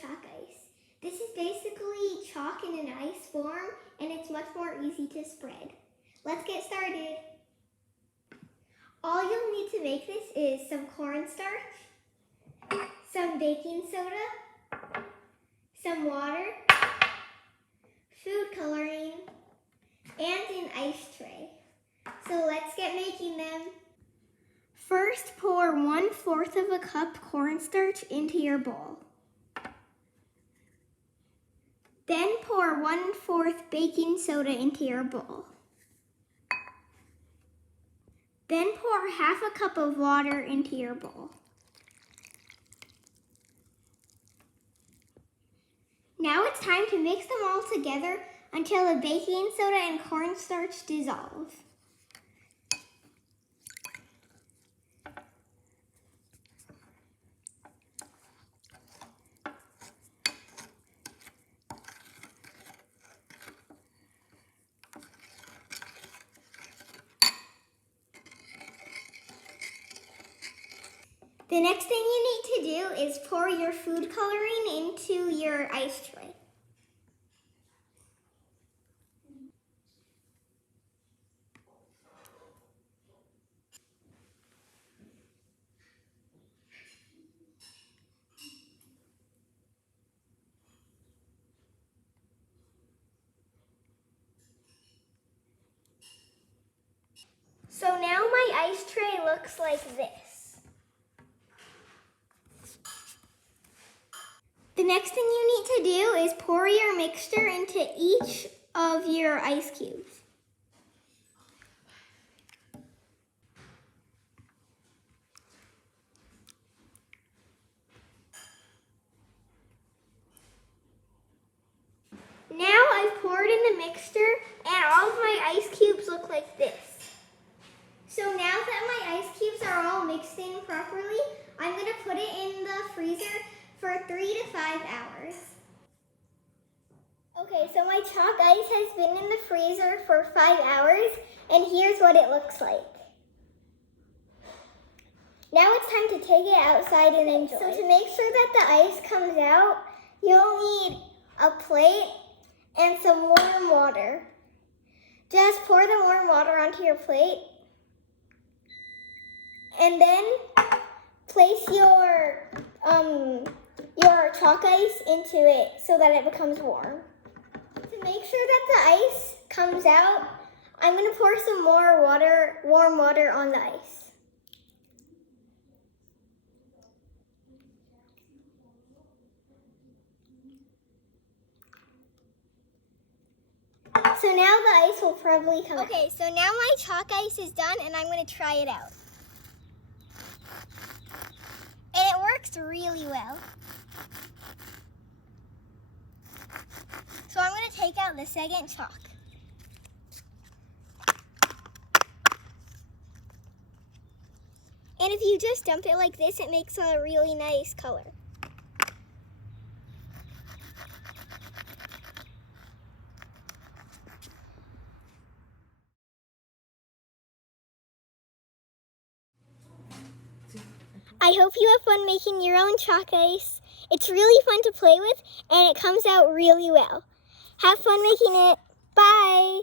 chalk ice. This is basically chalk in an ice form, and it's much more easy to spread. Let's get started. All you'll need to make this is some cornstarch, some baking soda, some water, food coloring, and an ice tray. So let's get making them. First, pour 1/4 of a cup cornstarch into your bowl. Then pour 1/4 baking soda into your bowl. Then pour 1/2 cup of water into your bowl. Now it's time to mix them all together until the baking soda and cornstarch dissolve. The next thing you need to do is pour your food coloring into your ice tray. So now my ice tray looks like this. The next thing you need to do is pour your mixture into each of your ice cubes. Now I've poured in the mixture and all of my ice cubes look like this. So now that my ice cubes are all mixed in properly, I'm going to put it in the freezer for 3 to 5 hours. Okay, so my chalk ice has been in the freezer for 5 hours, and here's what it looks like. Now it's time to take it outside and enjoy. So to make sure that the ice comes out, you'll need a plate and some warm water. Just pour the warm water onto your plate, and then place your chalk ice into it so that it becomes warm. To make sure that the ice comes out, I'm going to pour some more warm water on the ice. So now the ice will probably come out. Okay, so now my chalk ice is done and I'm going to try it out. And it works really well. So I'm going to take out the second chalk. And if you just dump it like this, it makes a really nice color. I hope you have fun making your own chalk ice. It's really fun to play with, and it comes out really well. Have fun making it. Bye!